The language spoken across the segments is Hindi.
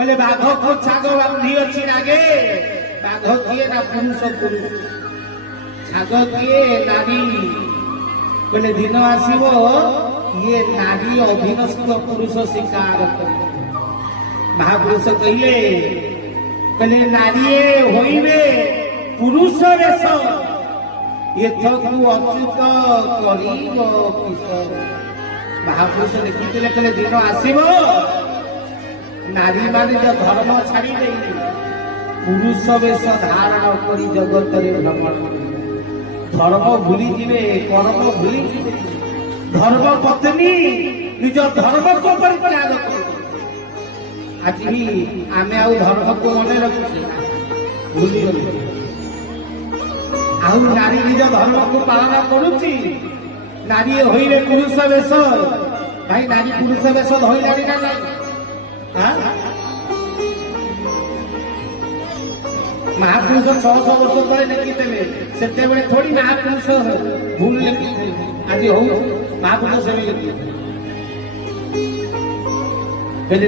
कहले बाघ को छाग बांधी अच्छी आगे बाघ किए ना पुरुष पुरुष छाग किए नारी कहले दिन आसो ये नारी अधीनस्थ पुरुष शिकार कर महापुरुष कहले कहले नारी होइबे पुरुष वेश ये तू अच्युत करीब किशोर महापुरुष लिखिते कहले दिन आसो नारी मान जो धर्म छाड़ी दे पुरुष वेश धारण कर जगत भ्रमण धर्म भूली जीवे कर्म भूली जीवे धर्म पत्नी निज धर्म को परित्याग कर आज भी आमे आउ धर्म को मन रखुचे भूली आउ नारी निज धर्म को पालन करुची नारी होइले पुरुष वेश भाई नारी पुरुष वेश धइलानी ना नहीं महापुरुष 600 वर्ष तले लिखिते से थोड़ी महापुरुष भूल लिखिते आज हो महापुरुष से लिखिते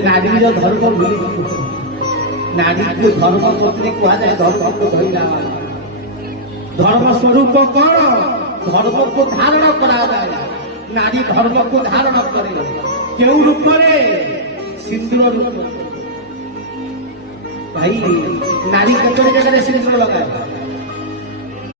नारी जो धर्म भूल नारी को धर्म पत्नी कहा जाए धर्म को धैला धर्म स्वरूप कौन धर्म को धारण करा जाए नारी धर्म को धारण करे क्यों रूप सिंदूर रूप भाई नारी कचोरी जगह सिंदूर लगाए